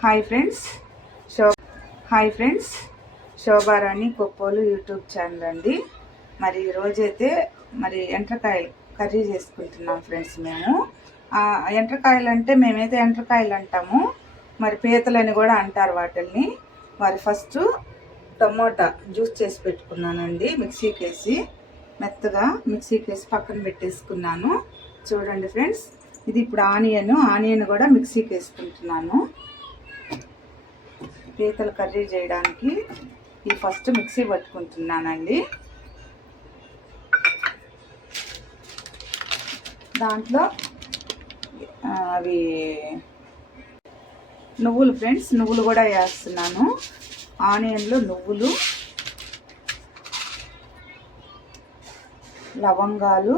Hi friends శో hi friends Shobharani Koppolu YouTube channel అండి. మరి ఈరోజైతే ఎండ్రకాయలు కర్రీ చేసుకుంటున్నాం ఫ్రెండ్స్. మేము ఎండ్రకాయలు అంటే మేమైతే ఎండ్రకాయలు అంటాము, మరి పీతలని కూడా అంటారు వాటిల్ని. మరి ఫస్ట్ టమోటా జ్యూస్ చేసి పెట్టుకున్నానండి, మిక్సీకి వేసి మెత్తగా మిక్సీకి వేసి పక్కన పెట్టేసుకున్నాను. చూడండి ఫ్రెండ్స్, ఇది ఇప్పుడు ఆనియన్ కూడా మిక్సీకి వేసుకుంటున్నాను. పీతలు కర్రీ చేయడానికి ఈ ఫస్ట్ మిక్సీ పట్టుకుంటున్నానండి. దాంట్లో అవి నువ్వులు ఫ్రెండ్స్, నువ్వులు కూడా వేస్తున్నాను. ఆనియన్లో నువ్వులు, లవంగాలు,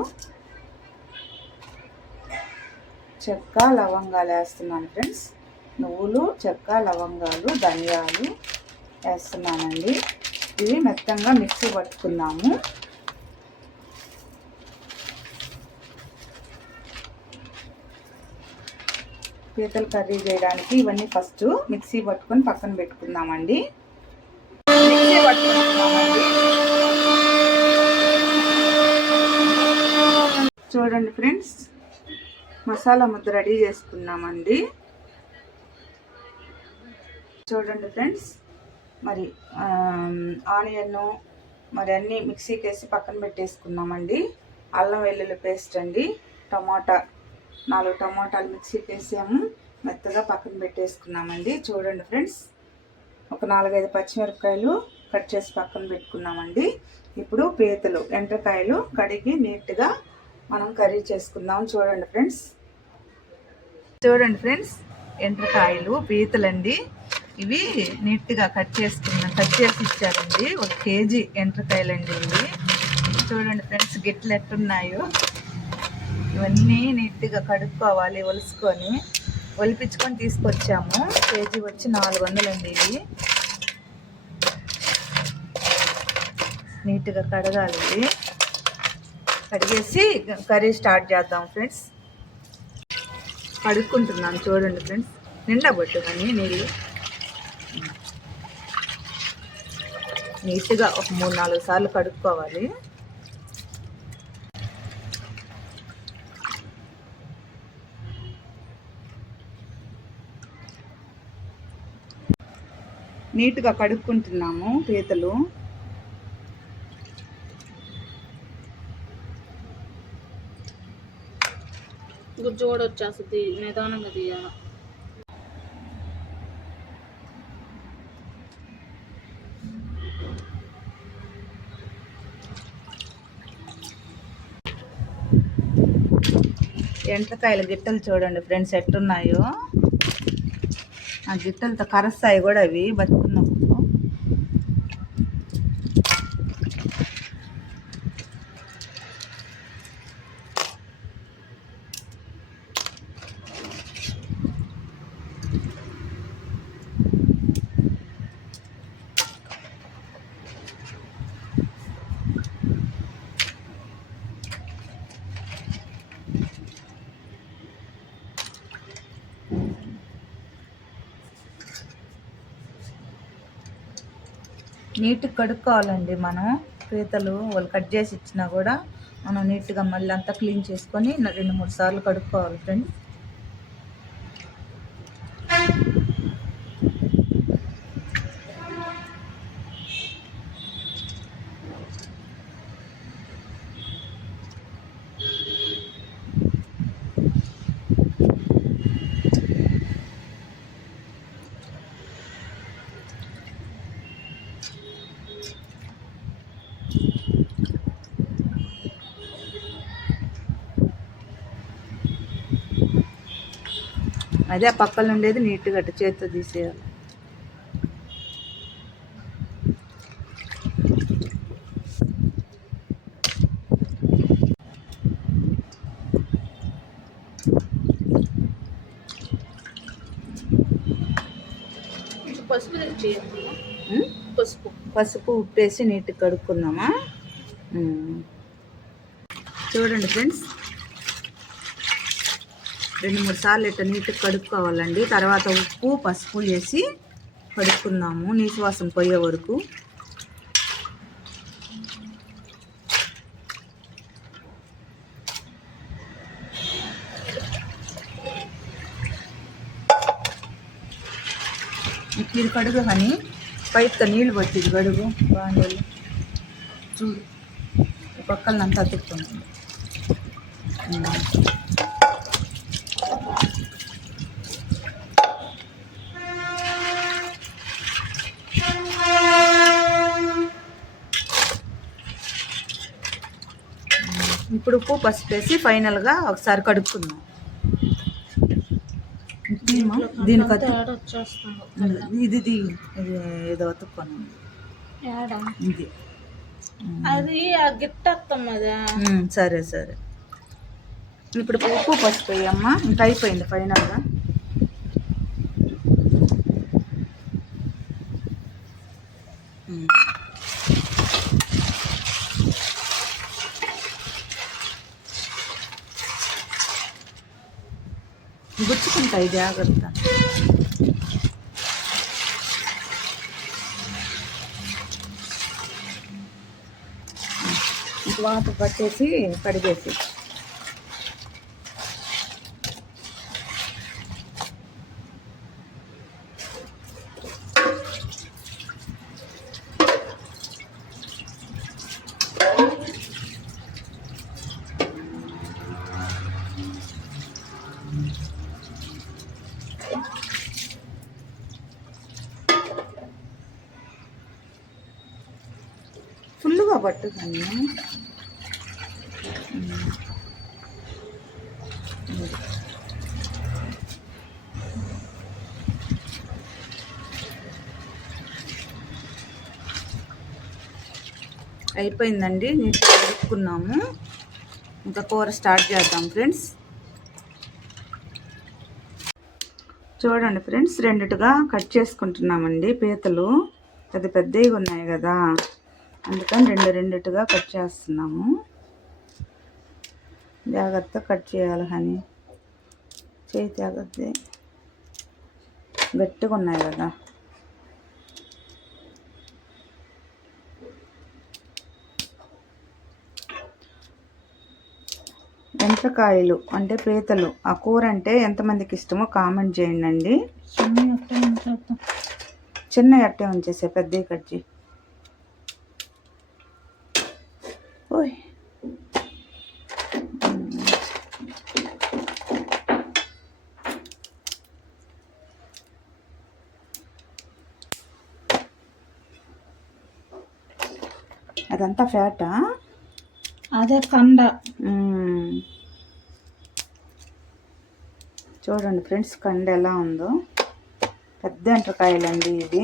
చెక్క, లవంగాలు వేస్తున్నాను ఫ్రెండ్స్. నువ్వులు, చెక్క, లవంగాలు, ధనియాలు వేస్తున్నానండి. ఇవి మెత్తంగా మిక్సీ పట్టుకున్నాము. పీతల కర్రీ చేయడానికి ఇవన్నీ ఫస్ట్ మిక్సీ పట్టుకొని పక్కన పెట్టుకుందామండి. మిక్సీ పట్టుకుంటున్నామండి. చూడండి ఫ్రెండ్స్, మసాలా ముద్ద రెడీ చేసుకున్నామండి. చూడండి ఫ్రెండ్స్, మరి ఆనియన్ మరి అన్నీ మిక్సీకి వేసి పక్కన పెట్టేసుకున్నామండి. అల్లం వెల్లుల్లి పేస్ట్ అండి, టమాటా 4 టమాటాలు మిక్సీకి వేసాము, మెత్తగా పక్కన పెట్టేసుకున్నామండి. చూడండి ఫ్రెండ్స్, ఒక 4-5 పచ్చిమిరపకాయలు కట్ చేసి పక్కన పెట్టుకున్నామండి. ఇప్పుడు పీతలు ఎండ్రకాయలు కడిగి నీట్గా మనం కర్రీ చేసుకుందాం. చూడండి ఫ్రెండ్స్, ఎండ్రకాయలు పీతలండి. ఇవి నీట్గా కట్ చేసి ఇచ్చారండి. 1 కేజీ ఎండ్రకాయలండి ఇవి. చూడండి ఫ్రెండ్స్, గిట్లు ఎట్టున్నాయో. ఇవన్నీ నీట్గా కడుక్కోవాలి, ఒలిపించుకొని తీసుకొచ్చాము. కేజీ వచ్చి 400 అండి. ఇవి నీట్గా కడగాలి. ఇవి కడిగేసి కర్రీ స్టార్ట్ చేద్దాం ఫ్రెండ్స్. కడుక్కుంటున్నాను. చూడండి ఫ్రెండ్స్, నిండా పట్టుకొని నీళ్ళు నీట్గా ఒక 3-4 సార్లు కడుక్కోవాలి. నీట్గా కడుక్కుంటున్నాము పీతలు. గుజ్జు కూడా వచ్చేస్తుంది, నిదానంగా తీయాలి. ఎండ్రకాయల గిట్టలు చూడండి ఫ్రెండ్స్ ఎట్టున్నాయో. ఆ గిట్టలతో కరస్తాయి కూడా అవి బతుకున్నప్పుడు. నీట్గా కడుక్కోవాలండి. మనం పీతలు వాళ్ళు కట్ చేసి ఇచ్చినా కూడా మనం నీట్గా మళ్ళీ అంతా క్లీన్ చేసుకొని 2-3 సార్లు కడుక్కోవాలి ఫ్రెండ్స్. అదే పక్కన ఉండేది నీట్గా చేతితో తీసేయాలి. పసుపు ఉప్పేసి నీట్గా కడుక్కుందామా. చూడండి ఫ్రెండ్స్, 2-3 సార్లు ఇట్లా నీట్గా కడుక్కోవాలండి. తర్వాత ఉప్పు పసుపు వేసి కడుక్కుందాము నీసు వాసన పోయే వరకు. ఇది కడుగు కానీ పైప్తో నీళ్ళు పట్టింది కడుగు బాగా చూడు పక్కలంతా అతుక్కుంటుంది. ఇప్పుడు ఉప్పు పసుపు వేసి ఫైనల్గా ఒకసారి కడుక్కుందాం. దీనికి ఇది ఏదో అతుక్కోను ఇది అది గిట్టత్తం అదా. సరే సరే ఇప్పుడు ఉప్పు పసుపు వేయమ్మా. ఇంకా అయిపోయింది ఫైనల్గా. గుచ్చుకుంటాయి జాగ్రత్త. వాటర్ పట్టేసి కడిగేసి ఫుల్గా పట్టు కానీ అయిపోయిందండి. నీట్గా కడుక్కున్నాము. ఇంకా కూర స్టార్ట్ చేద్దాం ఫ్రెండ్స్. చూడండి ఫ్రెండ్స్, రెండిటిగా కట్ చేసుకుంటున్నామండి. పీతలు పెద్ద పెద్దవి ఉన్నాయి కదా, అందుకని రెండిటిగా కట్ చేస్తున్నాము. జాగ్రత్త కట్ చేయాలి కానీ చేయి జాగ్రత్త, గట్టిగా ఉన్నాయి కదా. ఎండ్రకాయలు అంటే పీతలు, ఆ కూర అంటే ఎంతమందికి ఇష్టమో కామెంట్ చేయండి. చిన్న అట్టే ఉంచేసే పెద్దవి కట్ చేయి. ఓయ్ అదంతా ఫ్యాటా? అదే కండ. చూడండి ఫ్రెండ్స్, కండ ఎలా ఉందో. పెద్ద ఎండ్రకాయలండి ఇది.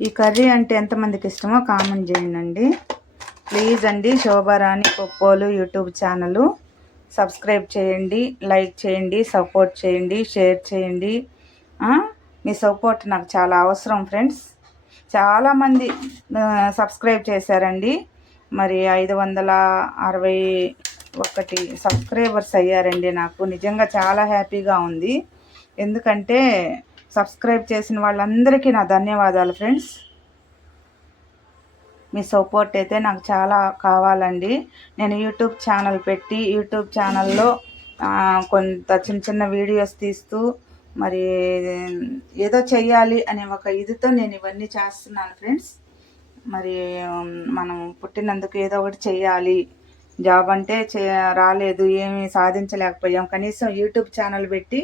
ఈ కర్రీ అంటే ఎంతమందికి ఇష్టమో కామెంట్ చేయండి. ప్లీజ్ అండి, Shobharani Koppolu YouTube channel subscribe చేయండి, లైక్ చేయండి, సపోర్ట్ చేయండి, షేర్ చేయండి. మీ సపోర్ట్ నాకు చాలా అవసరం ఫ్రెండ్స్. చాలామంది సబ్స్క్రైబ్ చేశారండి. మరి 561 సబ్స్క్రైబర్స్ అయ్యారండి. నాకు నిజంగా చాలా హ్యాపీగా ఉంది. ఎందుకంటే సబ్స్క్రైబ్ చేసిన వాళ్ళందరికీ నా ధన్యవాదాలు ఫ్రెండ్స్. మీ సపోర్ట్ అయితే నాకు చాలా కావాలండి. నేను యూట్యూబ్ ఛానల్ పెట్టి యూట్యూబ్ ఛానల్లో కొంత చిన్న చిన్న వీడియోస్ తీస్తూ మరి ఏదో చెయ్యాలి అనే ఒక ఇదితో నేను ఇవన్నీ చేస్తున్నాను ఫ్రెండ్స్. మరి మనం పుట్టినందుకు ఏదో ఒకటి చెయ్యాలి. జాబ్ అంటే రాలేదు, ఏమీ సాధించలేకపోయాం. కనీసం యూట్యూబ్ ఛానల్ పెట్టి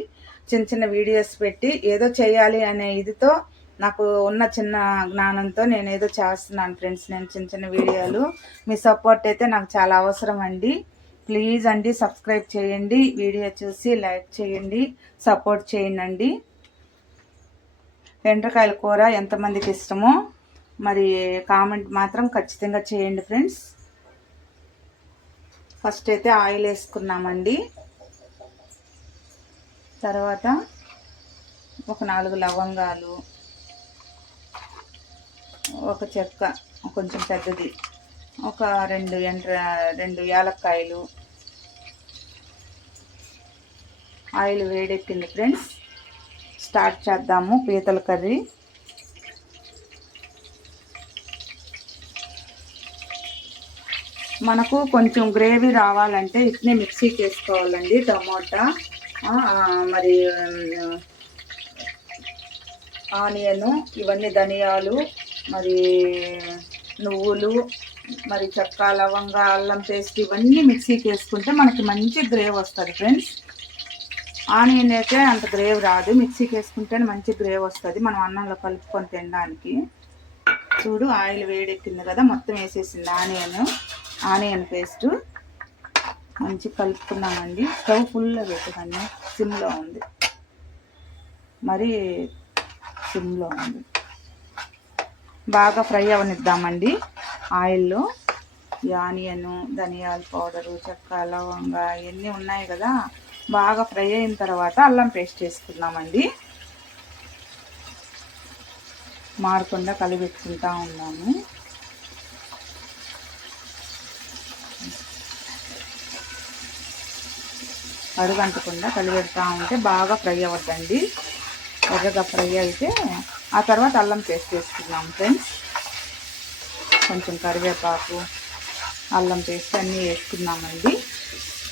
చిన్న చిన్న వీడియోస్ పెట్టి ఏదో చేయాలి అనే ఇదితో, నాకు ఉన్న చిన్న జ్ఞానంతో నేను ఏదో చేస్తున్నాను ఫ్రెండ్స్. నేను చిన్న చిన్న వీడియోలు. మీ సపోర్ట్ అయితే నాకు చాలా అవసరం అండి. ప్లీజ్ అండి, సబ్స్క్రైబ్ చేయండి, వీడియో చూసి లైక్ చేయండి, సపోర్ట్ చేయండి. ఎండ్రకాయల కూర ఎంతమందికి ఇష్టమో మరి కామెంట్ మాత్రం ఖచ్చితంగా చేయండి ఫ్రెండ్స్. ఫస్ట్ అయితే ఆయిల్ వేసుకున్నామండి. తర్వాత ఒక 4 లవంగాలు, ఒక చెక్క కొంచెం పెద్దది, ఒక 2 యాలక్కాయలు, ఆయిల్ వేడెక్కింది ఫ్రెండ్స్. స్టార్ట్ చేద్దాము పీతల కర్రీ. మనకు కొంచెం గ్రేవీ రావాలంటే ఇట్నే మిక్సీకి వేసుకోవాలండి. టమోటా మరి ఆనియను, ఇవన్నీ ధనియాలు, మరి నువ్వులు, మరి చెక్క, లవంగ, అల్లం పేస్ట్ ఇవన్నీ మిక్సీకి వేసుకుంటే మనకి మంచి గ్రేవ్ వస్తుంది ఫ్రెండ్స్. ఆనియన్ అయితే అంత గ్రేవ్ రాదు, మిక్సీకి వేసుకుంటేనే మంచి గ్రేవ్ వస్తుంది మనం అన్నంలో కలుపుకొని తినడానికి. చూడు ఆయిల్ వేడెక్కింది కదా, మొత్తం వేసేసింది ఆనియన్ పేస్టు. మంచి కలుపుకున్నామండి. స్టవ్ ఫుల్లో పెట్టుకొని సిమ్లో ఉంది, మరి సిమ్లో ఉంది. బాగా ఫ్రై అవనిద్దామండి ఆయిల్లో. ఈ ఆనియను, ధనియాల పౌడరు, చెక్క, లవంగ ఇవన్నీ ఉన్నాయి కదా, బాగా ఫ్రై అయిన తర్వాత అల్లం పేస్ట్ వేసుకున్నామండి. మారకుండా కలిపెట్టుకుంటా ఉన్నాము. అడుగంటకుండా కలిపెడతా ఉంటే బాగా ఫ్రై అవ్వద్దండి. ఎర్రగా ఫ్రై అయితే ఆ తర్వాత అల్లం పేస్ట్ వేసుకున్నాం ఫ్రెండ్స్. కొంచెం కరివేపాకు, అల్లం పేస్ట్ అన్నీ వేసుకున్నామండి.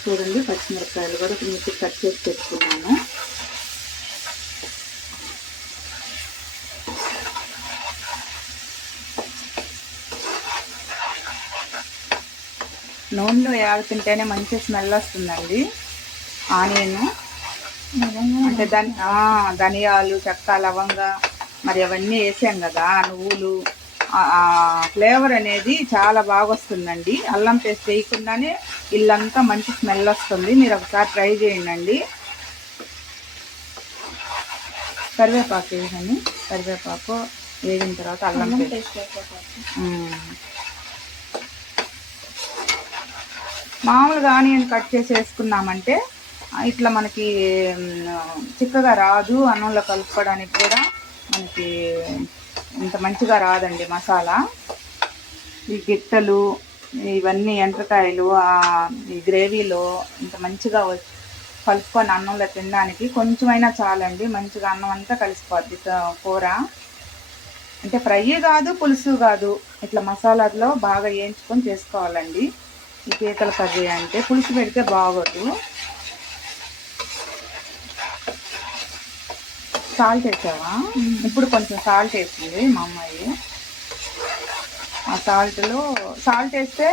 చూడండి పచ్చిమిరపకాయలు కూడా కొంచెం కట్ చేసి పెట్టుకున్నాను. నూనెలో వేగుతుంటేనే మంచి స్మెల్ వస్తుందండి. ఆనియన్ అంటే ధనియాలు, చెక్క, లవంగ మరి అవన్నీ వేసాం కదా, నువ్వులు, ఫ్లేవర్ అనేది చాలా బాగా వస్తుందండి. అల్లం పేస్ట్ వేయకుండానే ఇల్లంతా మంచి స్మెల్ వస్తుంది. మీరు ఒకసారి ట్రై చేయండి. కరివేపాకు వేసాను. కరివేపాకు వేగిన తర్వాత అల్లం పేస్ట్. మామూలుగా ఆనియన్ కట్ చేసి వేసుకున్నామంటే ఇట్లా మనకి చిక్కగా రాదు. అన్నంలో కలుపుకోవడానికి కూడా మనకి ఇంత మంచిగా రాదండి మసాలా. ఈ గిట్టలు ఇవన్నీ ఎండ్రకాయలు ఈ గ్రేవీలో ఇంత మంచిగా కలుపుకొని అన్నంలో తినడానికి కొంచెమైనా చాలండి. మంచిగా అన్నం అంతా కలిసిపోద్ది కూర. అంటే ఫ్రై కాదు, పులుసు కాదు, ఇట్లా మసాలాలో బాగా వేయించుకొని చేసుకోవాలండి. ఈ పీతల కర్రీ అంటే పులుసు పెడితే బాగోదు. సాల్ట్ వేసావా? ఇప్పుడు కొంచెం సాల్ట్ వేసింది మా అమ్మాయి. ఆ సాల్ట్ వేస్తే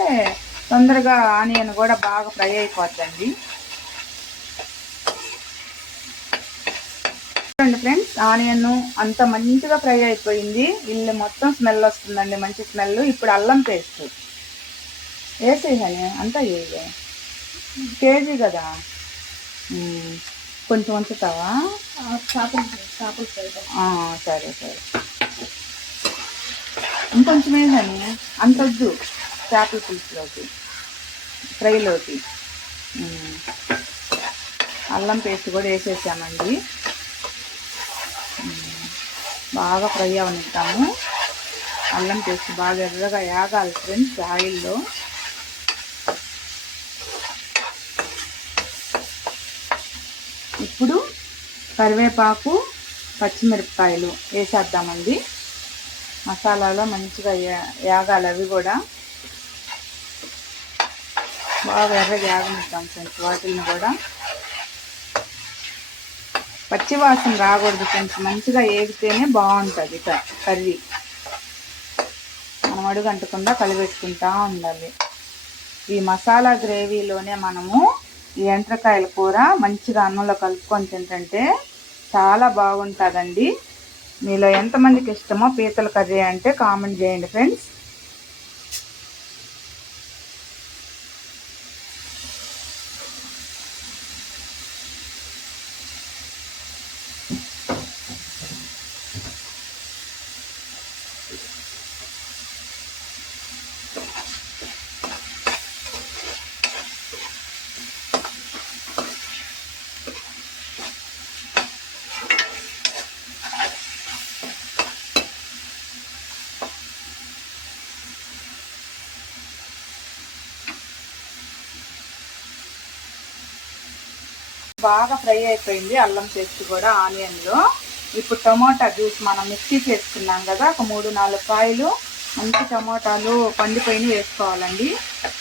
తొందరగా ఆనియన్ కూడా బాగా ఫ్రై అయిపోద్దండి. చూడండి ఫ్రెండ్స్, ఆనియన్ అంత మంచిగా ఫ్రై అయిపోయింది. ఇల్లు మొత్తం స్మెల్ వస్తుందండి, మంచి స్మెల్. ఇప్పుడు అల్లం పేస్ట్ వేసేయాలి. అంతా వేయలే, కేజీ కదా, కొంచెం ఉంచుతావా? చేపలు సరే సరే, ఇంకొంచెం వేసాను. అంతొద్దు, చేపల పులుసులోకి, ఫ్రైలోకి. అల్లం పేస్ట్ కూడా వేసేసామండి. బాగా ఫ్రై అవనిస్తాము. అల్లం పేస్ట్ బాగా ఎర్రగా వేగాలి ఫ్రెండ్స్ ఆయిల్లో. ఇప్పుడు కరివేపాకు, పచ్చిమిరపకాయలు వేసేద్దామండి. మసాలాలో మంచిగా వేగాలి. అవి కూడా బాగా ఎర్రగా వేగనిద్దాం ఫ్రెండ్స్. వాటిని కూడా పచ్చివాసన రాకూడదు ఫ్రెండ్స్. మంచిగా వేగితేనే బాగుంటుంది కర్రీ. మనం అడుగంటకుండా కలిపెట్టుకుంటా ఉండాలి. ఈ మసాలా గ్రేవీలోనే మనము ఈ ఎండ్రకాయల కూర మంచిగా అన్నంలో కలుపుకొని తింటుంటే చాలా బాగుంటుందండి. మీలో ఎంతమందికి ఇష్టమో పీతల కర్రీ అంటే కామెంట్ చేయండి ఫ్రెండ్స్. బాగా ఫ్రై అయిపోయింది అల్లం పేస్ట్ కూడా ఆనియన్లో. ఇప్పుడు టమోటా జ్యూస్ మనం మిక్సీ చేసుకున్నాం కదా, ఒక 3-4 కాయలు మంచి టమోటాలు పండిపోయిన వేసుకోవాలండి.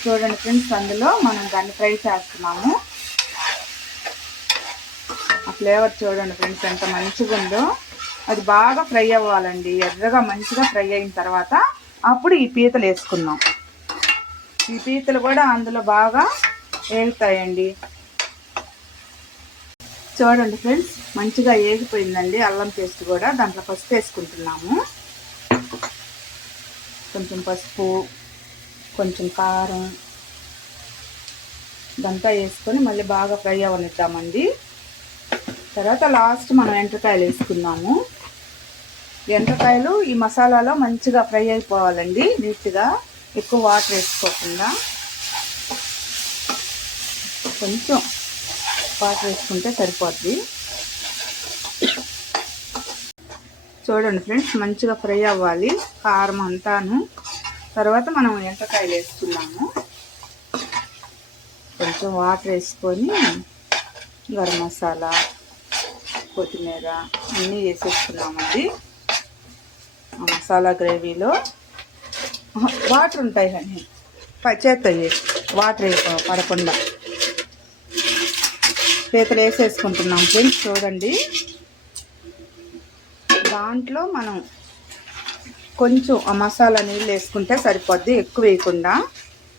చూడండి ఫ్రెండ్స్, అందులో మనం దాన్ని ఫ్రై చేస్తున్నాము. ఆ ఫ్లేవర్ చూడండి ఫ్రెండ్స్ ఎంత మంచిగా ఉందో. అది బాగా ఫ్రై అవ్వాలండి, ఎర్రగా మంచిగా ఫ్రై అయిన తర్వాత అప్పుడు ఈ పీతలు వేసుకుందాం. ఈ పీతలు కూడా అందులో బాగా వేగుతాయండి. చూడండి ఫ్రెండ్స్, మంచిగా వేగిపోయిందండి అల్లం పేస్ట్ కూడా. దాంట్లో పసుపు వేసుకుంటున్నాము, కొంచెం పసుపు, కొంచెం కారం, ఇదంతా వేసుకొని మళ్ళీ బాగా ఫ్రై అవ్వనిద్దామండి. తర్వాత లాస్ట్ మనం ఎండ్రకాయలు వేసుకుందాము. ఎండ్రకాయలు ఈ మసాలాలో మంచిగా ఫ్రై అయిపోవాలండి నీట్గా, ఎక్కువ వాటర్ వేసుకోకుండా. కొంచెం వాటర్ వేసుకుంటే సరిపోద్ది. చూడండి ఫ్రెండ్స్, మంచిగా ఫ్రై అవ్వాలి కారం అంతాను. తర్వాత మనం ఎండ్రకాయలు వేసుకున్నాము, కొంచెం వాటర్ వేసుకొని గరం మసాలా, కొత్తిమీర అన్నీ వేసేసుకున్నామండి. ఆ మసాలా గ్రేవీలో వాటర్ ఉంటాయి కానీ చేస్తాయి, వాటర్ పడకుండా పీతలు వేసేసుకుంటున్నాం ఫ్రెండ్స్. చూడండి, దాంట్లో మనం కొంచెం ఆ మసాలా నీళ్ళు వేసుకుంటే సరిపోద్ది, ఎక్కువ వేయకుండా.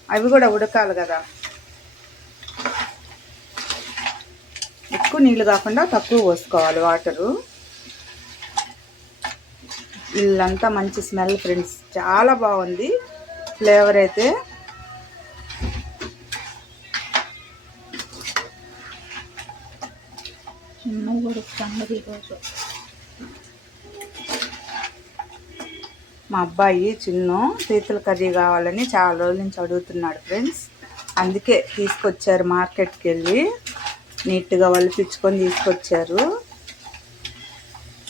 అవి కూడా ఉడకాలి కదా, ఎక్కువ నీళ్ళు కాకుండా తక్కువ పోసుకోవాలి వాటరు. ఇల్లంతా మంచి స్మెల్ ఫ్రెండ్స్, చాలా బాగుంది ఫ్లేవర్ అయితే. మా అబ్బాయి చిన్ను పీతల కర్రీ కావాలని చాలా రోజుల నుంచి అడుగుతున్నాడు ఫ్రెండ్స్. అందుకే తీసుకొచ్చారు, మార్కెట్కి వెళ్ళి నీట్గా వలిపించుకొని తీసుకొచ్చారు.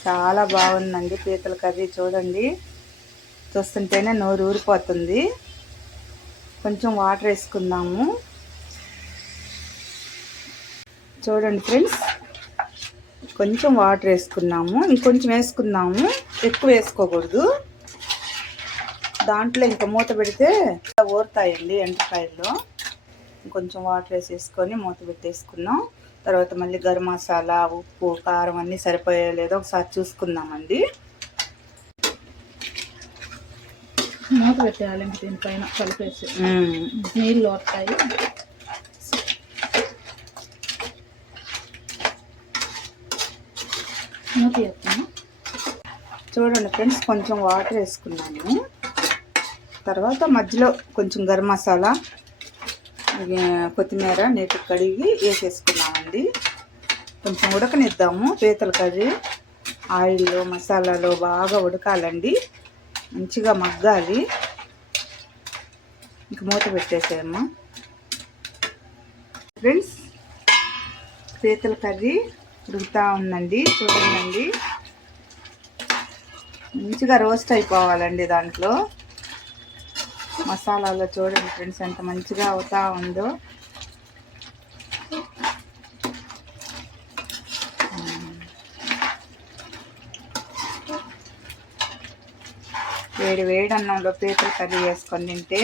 చాలా బాగుందండి పీతల కర్రీ. చూడండి, చూస్తుంటేనే నోరు ఊరిపోతుంది. కొంచెం వాటర్ వేసుకుందాము. చూడండి ఫ్రెండ్స్, కొంచెం వాటర్ వేసుకున్నాము, ఇంకొంచెం వేసుకుందాము, ఎక్కువ వేసుకోకూడదు. దాంట్లో ఇంకా మూత పెడితే ఊరుతాయండి ఎండ్రకాయల్లో. కొంచెం వాటర్ వేసేసుకొని మూత పెట్టేసుకున్నాం. తర్వాత మళ్ళీ గరం మసాలా, ఉప్పు, కారం అన్నీ సరిపోయా లేదో ఒకసారి చూసుకుందామండి. మూత పెట్టేయాలి దీనిపైన కలిపేసి, నీళ్ళు వస్తాయి. మూత వేస్తాము. చూడండి ఫ్రెండ్స్, కొంచెం వాటర్ వేసుకున్నాము. తర్వాత మధ్యలో కొంచెం గరం మసాలా, కొత్తిమీర నీట్గా కడిగి వేసేసుకున్నామండి. కొంచెం ఉడకనిద్దాము. పీతల కర్రీ ఆయిల్లో మసాలాలో బాగా ఉడకాలండి, మంచిగా మగ్గాలి. ఇంక మూత పెట్టేసాము ఫ్రెండ్స్. పీతల కర్రీ ఉడుకుతూ ఉందండి. చూడండి, మంచిగా రోస్ట్ అయిపోవాలండి దాంట్లో మసాలాలో. చూడండి ఫ్రెండ్స్, ఎంత మంచిగా అవుతా ఉందో. వేడి వేడి అన్నంలో పీతల కర్రీ వేసుకొని తింటే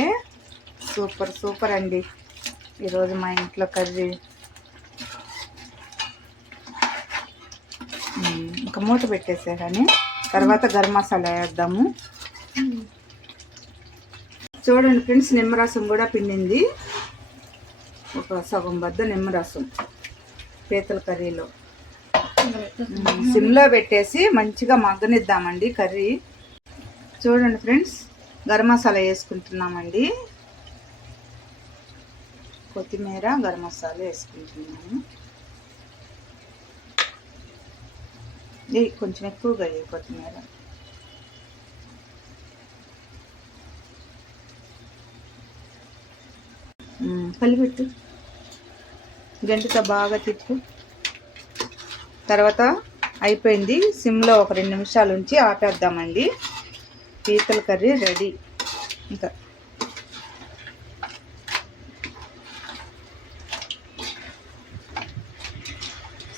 సూపర్ సూపర్ అండి. ఈరోజు మా ఇంట్లో కర్రీ. ఇంకా మూత పెట్టేసే కానీ తర్వాత గరం మసాలా వేద్దాము. చూడండి ఫ్రెండ్స్, నిమ్మరసం కూడా పిండింది, ఒక సగం బద్ద నిమ్మరసం పీతల కర్రీలో. సిమ్లో పెట్టేసి మంచిగా మగ్గనిద్దామండి కర్రీ. చూడండి ఫ్రెండ్స్, గరం మసాలా వేసుకుంటున్నామండి, కొత్తిమీర, గరం మసాలా వేసుకుంటున్నాము. కొంచెం ఎక్కువగా కొత్తిమీర. కలిపెట్టు, గంటతో బాగా తిప్పు. తర్వాత అయిపోయింది. సిమ్లో ఒక 2 నిమిషాలు ఉంచి ఆపేద్దామండి. పీతల కర్రీ రెడీ. ఇంకా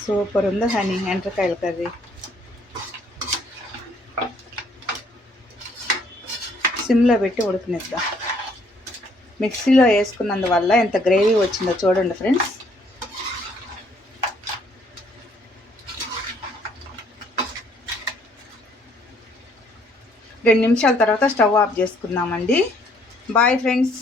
సూపర్ ఉంది హనీ ఎండ్రకాయల కర్రీ. సిమ్లో పెట్టి ఉడకనిద్దాం. మిక్సీలో వేసుకున్నందువల్ల ఎంత గ్రేవీ వచ్చిందో చూడండి ఫ్రెండ్స్. రెండు నిమిషాల తర్వాత స్టవ్ ఆఫ్ చేసుకుందామండి. Bye friends.